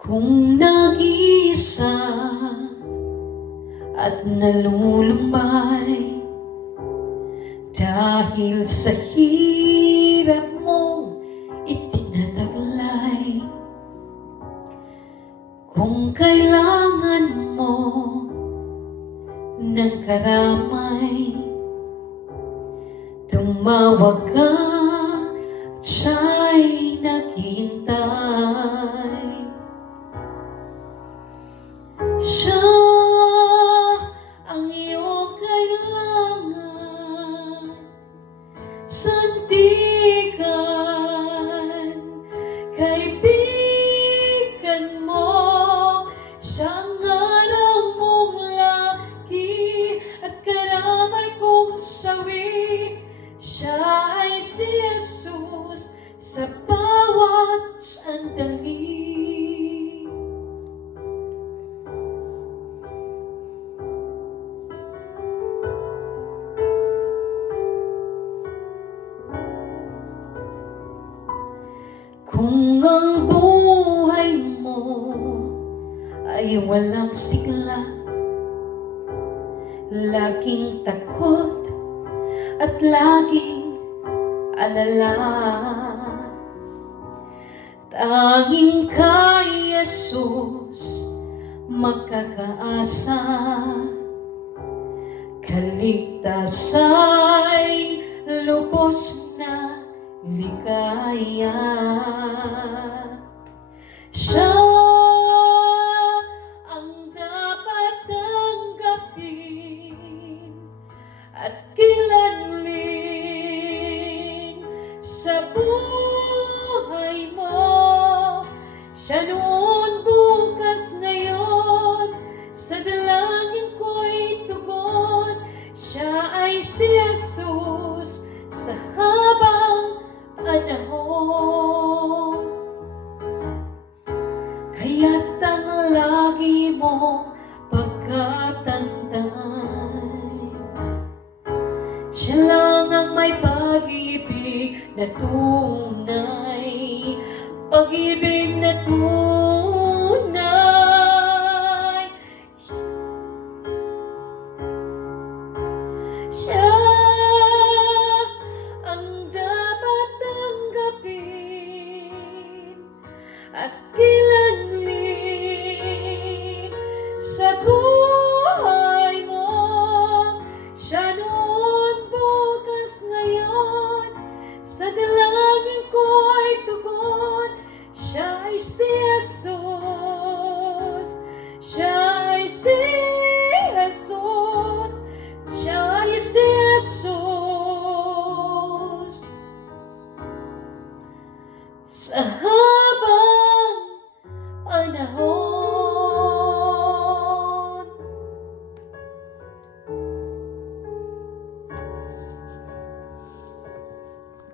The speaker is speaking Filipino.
Kung nag-iisa at nalulumbay dahil sa hirap mong itinataglay, kung kailangan mo ng karamay, tumawag ka at siya'y naghihintay. Siya ang iyong kailangan, sandigan, kaibigan mo. Siyang araw mong laki at karamay kong sawi. Siya ay si Jesus sa bawat sandali. Kung ang buhay mo ay walang sigla, laging takot at laging alala, tanging kay Jesus magkakaasa, kaligtasa'y lubos na ligaya. Siya ang dapat tanggapin at kilalin sa buhay mo. Siya noon, bukas, ngayon, sa dalangin ko'y tugon. Siya ay si Jesus sa habang panahon. Kaya't ang lagi mong pagkatandaan, siya lang ang may pag-ibig na tunay, pag-ibig na tunay. Siya ang dapat tanggapin at kilalin sa buhay mo. Siya noon, bukas, ngayon, sa dalangin ko'y tugon. Siya ay si Jesus. Siya ay si Jesus. Siya ay si Jesus. Sa